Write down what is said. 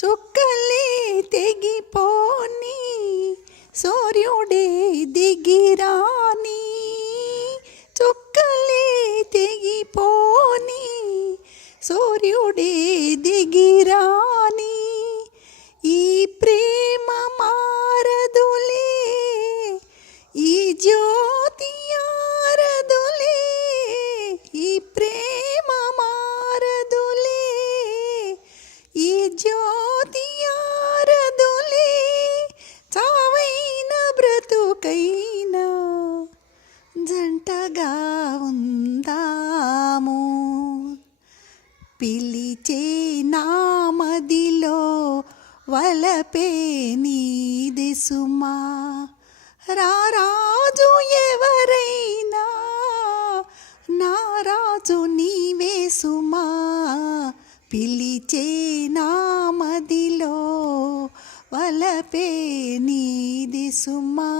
చుక్కలే తెగిపోని సూర్యుడే దిగిరాని, చుక్కలే తెగిపోని సూర్యుడే దిగిరాని, ఈ ప్రేమ మారదులే, ఈ జ్యోతి ఆరదులే, ఈ ప్రేమ మారదులే, ఈ జ్యోతి ఆరదులే, చావైన బ్రతుకైనా జంటగా ఉందాము. పిలిచే నామదిలో వలపే నీది సుమా, రారాజు ఎవరైనా నా రాజు నీవే సుమా. పిలిచే నామదిలో వలపే నీది సుమా.